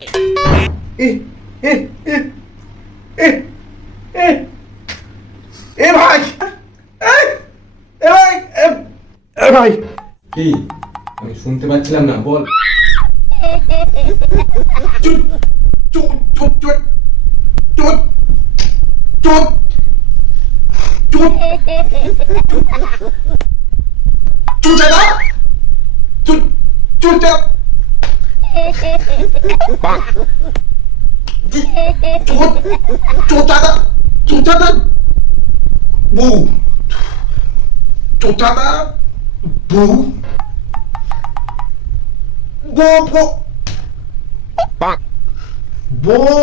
এ এ এ এ এ এ ভাই এ এ ভাই এ ভাই কি? আমি শুনতে পাচ্ছিলাম না, বল। চুপ চুপ চুপ চুপ চুপ চুপ চুপ চুপ দাদা চুপ চুপ চাপ চুপ চুপ দাদা চুপ দাদা বউ চুপ দাদা বউ বউ বউ বউ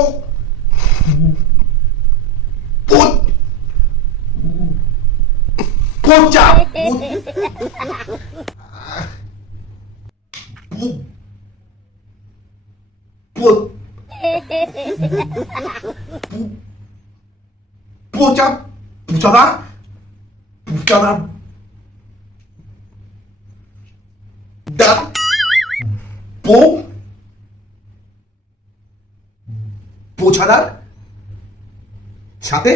Put Pocha Put Pocha Puchada Puchada Da Po Pochada সাথে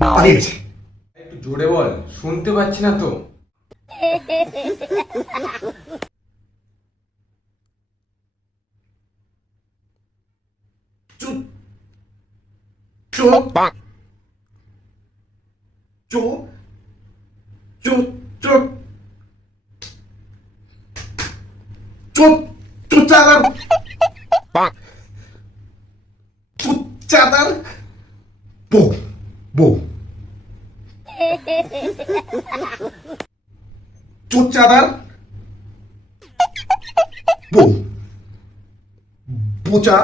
পালিয়ে গেছে। একটু জোরে বল, শুনতে পাচ্ছি না তো। চুপ চুপ চুপ চুপ চুপ চুপ চুপ চালার চুপ চালার বউ বউ চুপ চালার বউ বোচা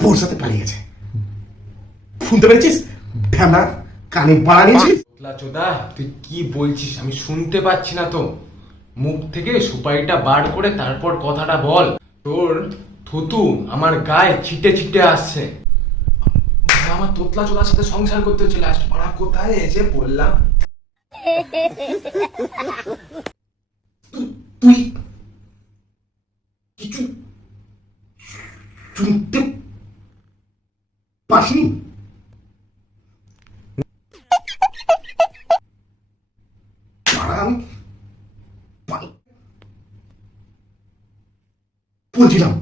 বোর সাথে পালিয়ে গেছে। শুনতে পেরেছিস? ভ্যামলা কানে বাড়া নিয়েছিস? তোতলা চোদা, তুই কি বলছিস? আমি শুনতে পাচ্ছি না তো। মুখ থেকে সুপারিটা বার করে তারপর কথাটা বল। তোর থুতু আমার গায়ে ছিটে ছিটে আসছে। আমার তোতলা চোদার সাথে সংসার করতে হচ্ছে, লাস্ট পাড়া কোথায় এসে পড়লাম। তুই কিছু শুনতে পাসনি? আমি বলছিলাম